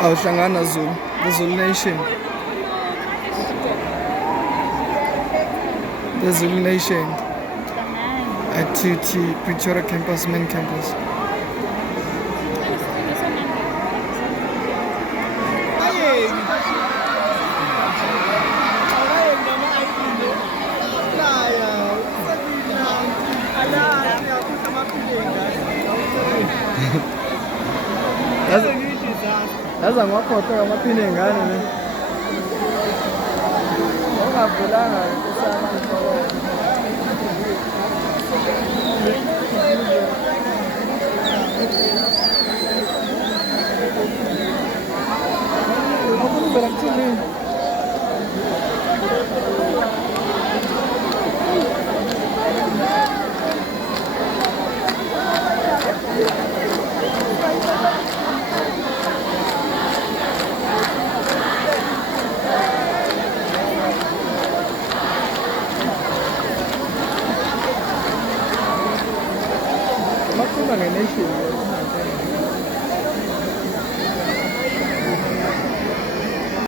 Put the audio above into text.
awuhlangana Zulu, the Zulu Nation. The Zulu Nation at TT Pretoria campus, main campus. Yaza ngwaphoto ngamaphini engane ne. Ongavulanga kusana ngikho. Nation.